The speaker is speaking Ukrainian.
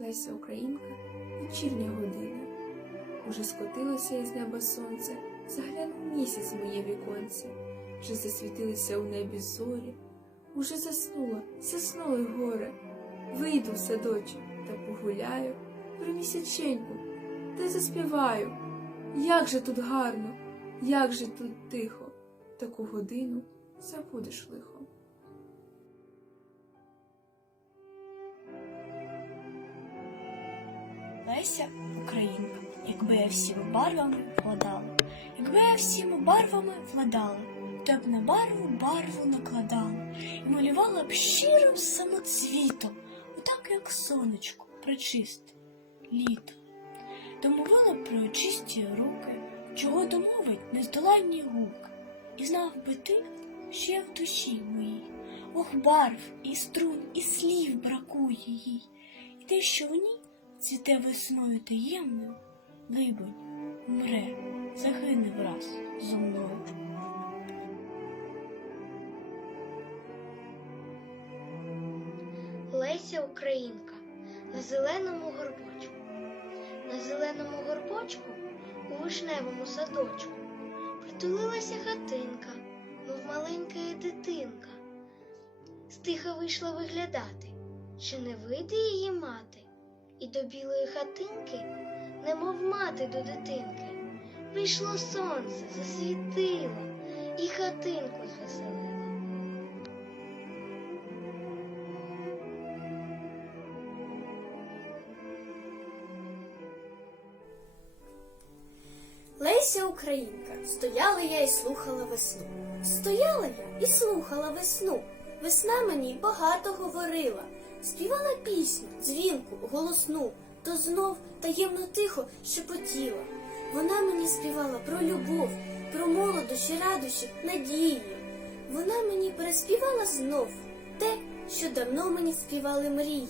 Леся Українка, вечірня година. Уже скотилося із неба сонце, заглянув місяць моє віконце, вже засвітилися у небі зорі, уже заснула, заснуло й горе. Вийду в садочок та погуляю про місяченьку та заспіваю. Як же тут гарно, як же тут тихо, таку годину забудеш лихо. Леся Українка, якби я всіми барвами владала, якби я всіми барвами владала, то б на барву барву накладала і малювала б щирим самоцвітом, отак як сонечко, причисте літо. Домовила б про чисті руки, чого домовить нездоланні гуки, і знав би ти, що я в душі моїй, ох, барв і струн, і слів бракує їй, і те, що в ній цвіте весною таємною, либонь, мре, загине враз зо мною. Леся Українка на зеленому горбочку. На зеленому горбочку у вишневому садочку притулилася хатинка, мов маленька дитинка. Стиха вийшла виглядати, чи не вийде її мати, і до білої хатинки, немов мати до дитинки. Вийшло сонце, засвітило і хатинку звеселило. Леся Українка, стояла я і слухала весну. Стояла я і слухала весну. Весна мені багато говорила, співала пісню, голосну, то знов таємно тихо шепотіла. Вона мені співала про любов, про молодощі, радощі, надії. Вона мені переспівала знов те, що давно мені співали мрії.